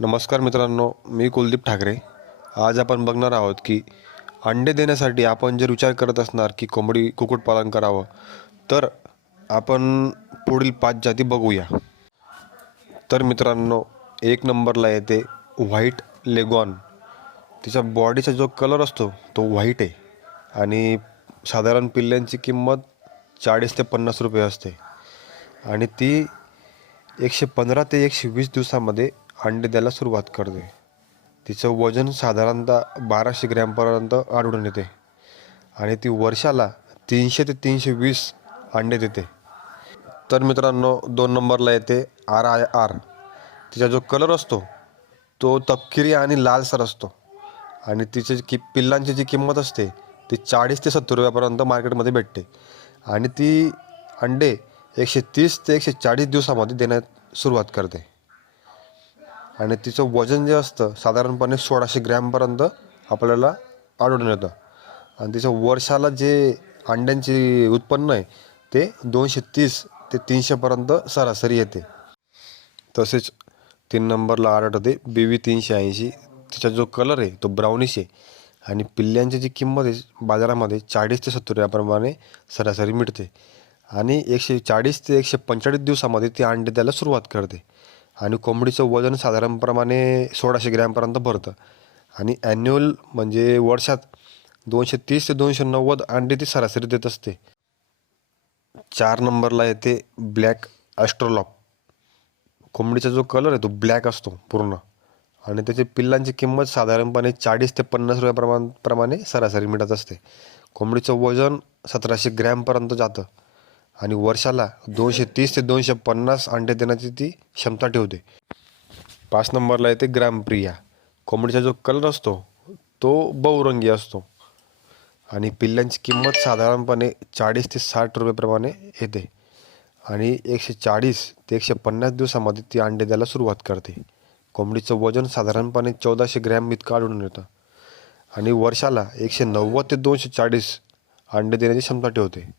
नमस्कार मित्रांनो मी कुलदीप ठाकरे. आज आपण बघणार आहोत की अंडे देण्यासाठी आपण जर विचार करत असणार की कोंबडी कुक्कुटपालन करावं तर आपण पुढील पाच जाती बघूया. तर मित्रांनो एक नंबरला येते व्हाईट लेगॉन. तिच्या बॉडीचा जो कलर असतो तो व्हाईट आहे. आणि साधारण पिल्ल्यांची किंमत चाळीस ते पन्नास रुपये असते. आणि ती एकशे पंधरा ते एकशे वीस दिवसामध्ये अंडे द्यायला सुरुवात करते. तिचं वजन साधारणतः बाराशे ग्रॅमपर्यंत आढळून येते. आणि ती वर्षाला तीनशे ते तीनशे वीस अंडे देते. तर मित्रांनो दोन नंबरला येते आर आय आर. तिचा जो कलर असतो तो तपकिरी आणि लालसर असतो. आणि तिचे कि पिल्लांची जी किंमत असते ती चाळीस ते सत्तर रुपयापर्यंत मार्केटमध्ये भेटते. आणि ती अंडे एकशे तीस ते एकशे चाळीस दिवसामध्ये देण्यात सुरुवात करते. आणि तिचं वजन जे असतं साधारणपणे सोळाशे ग्रॅमपर्यंत आपल्याला आढळून येतं. आणि तिचं वर्षाला जे अंड्यांचे उत्पन्न आहे ते दोनशे तीस ते तीनशेपर्यंत सरासरी येते. तसेच तीन नंबरला आढळते बी व्ही तीनशे ऐंशी. तिचा जो कलर आहे तो ब्राउनिश आहे. आणि पिल्ल्यांची जी किंमत आहे बाजारामध्ये चाळीस ते सत्तर याप्रमाणे सरासरी मिळते. आणि एकशे चाळीस ते एकशे पंचेचाळीस दिवसामध्ये ती अंडे द्यायला सुरुवात करते. आणि कोंबडीचं वजन साधारणप्रमाणे सोळाशे ग्रॅमपर्यंत भरतं. आणि ॲन्युअल म्हणजे वर्षात दोनशे तीस ते दोनशे नव्वद अंडे ती सरासरी देत असते. चार नंबरला येते ब्लॅक ॲस्ट्रोलॉप कोंबडीचा जो कलर आहे तो ब्लॅक असतो पूर्ण. आणि त्याची पिल्लांची किंमत साधारणपणे चाळीस ते पन्नास रुपयाप्रमाण प्रमाणे सरासरी मिळत असते. कोंबडीचं वजन सतराशे ग्रॅमपर्यंत जातं. आणि वर्षाला दोनशे तीस ते दोनशे पन्नास अंडे देण्याची ती क्षमता ठेवते. पाच नंबरला येते ग्रामप्रिया. कोंबडीचा जो कलर असतो तो बहुरंगी असतो. आणि पिल्लांची किंमत साधारणपणे चाळीस ते साठ रुपयेप्रमाणे येते. आणि एकशे चाळीस ते एकशे पन्नास दिवसामध्ये ती अंडे द्यायला सुरुवात करते. कोंबडीचं वजन साधारणपणे चौदाशे ग्रॅम इतकं आढळून येतं. आणि वर्षाला एकशे नव्वद ते दोनशे चाळीस अंडे देण्याची क्षमता ठेवते.